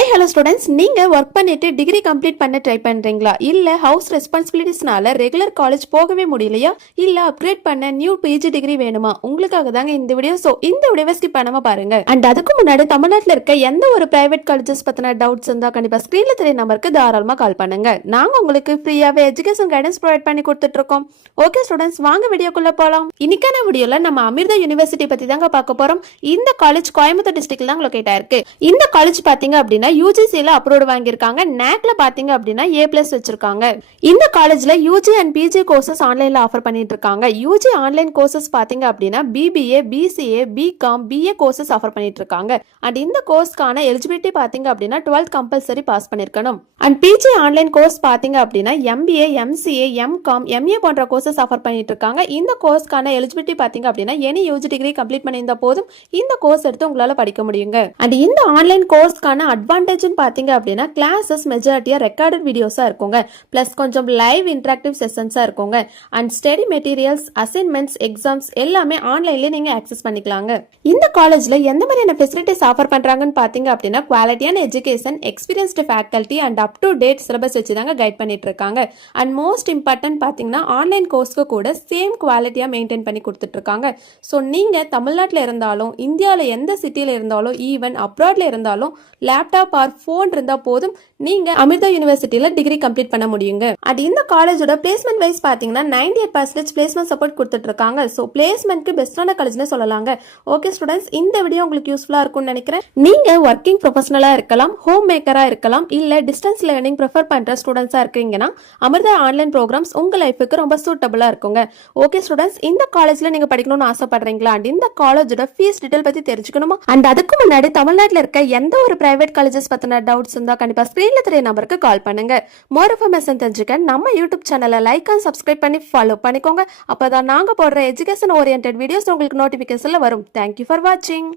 Hi hello students, நீங்க work பண்ணிட்டு degree complete பண்ண ட்ரை பண்றீங்களா? இல்ல ஹவுஸ் ரெஸ்பான்சிபிலிட்டிஸ்னால ரெகுலர் காலேஜ் போகவே முடியலையா? இல்ல அப்கிரேட் பண்ண நியூ பிஜி டிகிரி வேணுமா? உங்களுக்காக தாங்க இந்த வீடியோ. சோ இந்த வீடியோவை ஸ்கிப் பண்ணாம பாருங்க. அண்ட் அதுக்கு முன்னாடி தமிழ்நாட்டில் இருக்க எந்த ஒரு பிரைவேட் காலேஜஸ் பத்தின டவுட்ஸ் இருந்தா கண்டிப்பா ஸ்கிரீன்ல தெரிய நம்பருக்கு தாராளமா கால் பண்ணுங்க. நாங்க உங்களுக்கு ஃப்ரீயாவே எஜுகேஷன் கைடன்ஸ் ப்ரொவைட் பண்ணி கொடுத்துட்டு இருக்கோம். ஓகே ஸ்டூடெண்ட்ஸ், வாங்க வீடியோக்குள்ள போலாம். இன்னைக்கான வீடியோல நம்ம அமிர்தா யூனிவர்சிட்டி பத்தி தாங்க பார்க்க போறோம். இந்த காலேஜ் கோயம்புத்தூர் டிஸ்ட்ரிக்ட்ல தான் லொகேட் ஆயிருக்கு. இந்த காலேஜ் பாத்தீங்க அப்படின்னா யூஜிசில அப்ரூவ்ட் வாங்கியிருக்காங்க. நேக்ல பாத்தீங்க அப்படின்னா A+ வச்சிருக்காங்க. இந்த காலேஜ்ல யூஜி அண்ட் பிஜி கோர்சஸ் ஆன்லைன்ல ஆஃபர் பண்ணிட்டு இருக்காங்க. யூஜி ஆன்லைன் கோர்சஸ் பாத்தீங்க அப்படின்னா BBA, BCA, BCom, BA courses offer பண்ணிட்டு இருக்காங்க. அண்ட் இந்த கோர்ஸ்க்கான எலிஜிபிலிட்டி பாத்தீங்க அப்படின்னா 12th கம்பல்சரி பாஸ் பண்ணிருக்கணும். அண்ட் பிஜி ஆன்லைன் கோர்ஸ் பாத்தீங்க அப்படின்னா MBA, MCA, MCom, MA போன்ற கோர்சஸ் ஆஃபர் பண்ணிட்டு இருக்காங்க. இந்த கோர்ஸ்க்கான எலிஜிபிலிட்டி பாத்தீங்க அப்படின்னா எனி யூஜி டிகிரி கம்ப்ளீட் பண்ணியிருந்தா போதும் இந்த கோர்ஸ் எடுத்து உங்களால படிக்க முடியுங்க. அண்ட் இந்த ஆன்லைன் கோர்ஸ்க்கான அட்வான்டேஜ் பாத்தீங்க அப்படின்னா கிளாஸஸ் மெஜாரிட்டியா ரெக்கார்டட் வீடியோஸா இருக்குங்க. பிளஸ் கொஞ்சம் லைவ் இன்டராக்டிவ் செஷன்ஸா இருக்குங்க. And study materials, assignments, exams எல்லாமே ஆன்லைன்ல நீங்க ஆக்சஸ் பண்ணிக்கலாங்க. இந்த காலேஜ்ல எந்த மாதிரியான ஃபெசிலிட்டிஸ் ஆஃபர் பண்றாங்கன்னு பாத்தீங்க அப்படின்னா குவாலிட்டியான education, experienced faculty and up to date syllabus வச்சு தாங்க கைட் பண்ணிட்டு இருக்காங்க. அண்ட் மோஸ்ட் இம்பார்ட்டன்ட் பாத்தீங்கன்னா ஆன்லைன் கோர்ஸ்க்கு கூட சேம் குவாலிட்டியா மெயின்டைன் பண்ணி கொடுத்துட்டு இருக்காங்க. ஸோ நீங்க தமிழ்நாட்டில் இருந்தாலும் இந்தியாவில் எந்த சிட்டியில இருந்தாலும் ஈவன் அப்ராட்ல இருந்தாலும் லேப்டாப் ஆர் போன் இருந்தா போதும் நீங்க அமிர்தா யூனிவர்சிட்டியில டிகிரி கம்ப்ளீட் பண்ண முடியுங்க. அண்ட் இந்த காலேஜோட பிளேஸ்மெண்ட் வைஸ் பாத்தீங்கன்னா 98% பிளேஸ்மெண்ட் சப்போர்ட் கொடுத்துட்டு இருக்காங்க. ஸோ பிளேஸ்மெண்ட்க்கு பெஸ்டான காலேஜ்னு சொல்லலாங்க. ஓகே ஸ்டூடெண்ட்ஸ், இந்த வீடியோ உங்களுக்கு யூஸ்ஃபுல்லா இருக்கும்னு நினைக்கிறேன். நீங்க ஒர்க்கிங் ப்ரொஃபஷனலா இருக்கலாம், ஹோம் மேக்கரா இருக்கலாம், இல்ல டிஸ்டன்ஸ் லேர்னிங் ப்ரிஃபர் பண்ற ஸ்டூடெண்ட்ஸா இருக்கீங்கன்னா அமிர்தா ஆன்லைன் ப்ரோக்ராம்ஸ் உங்க லைஃபுக்கு ரொம்ப சூட்டபிளா இருக்குங்க. ஓகே ஸ்டூடெண்ட்ஸ், இந்த காலேஜ்ல நீங்க படிக்கணும்னு ஆசைப்படுறீங்களா? அண்ட் இந்த காலேஜோட ஃபீஸ் டீடைல் பத்தி தெரிஞ்சுக்கணுமா? அண்ட் அதுக்கு முன்னாடி தமிழ்நாட்டில் இருக்க எந்த ஒரு பிரைவேட் காலேஜஸ் பத்தின டவுட்ஸ் இருந்தா கண்டிப்பா ஸ்கிரீன்ல தெரிய நம்பருக்கு கால் பண்ணுங்க. மோர் இன்ஃபர்மேஷன் தெரிஞ்சுக்க நம்ம யூடியூப் சேனலை லைக் அண்ட் சப்ஸ்கிரைப் பண்ணி ஃபாலோ பண்ணிக்கோங்க. அப்பதான் நாங்க போடுற எஜுகேஷன் ஓரியன்டட் வீடியோஸ் உங்களுக்கு நோட்டிபிகேஷன்ல வரும். தேங்க்யூ ஃபார் வாட்சிங்.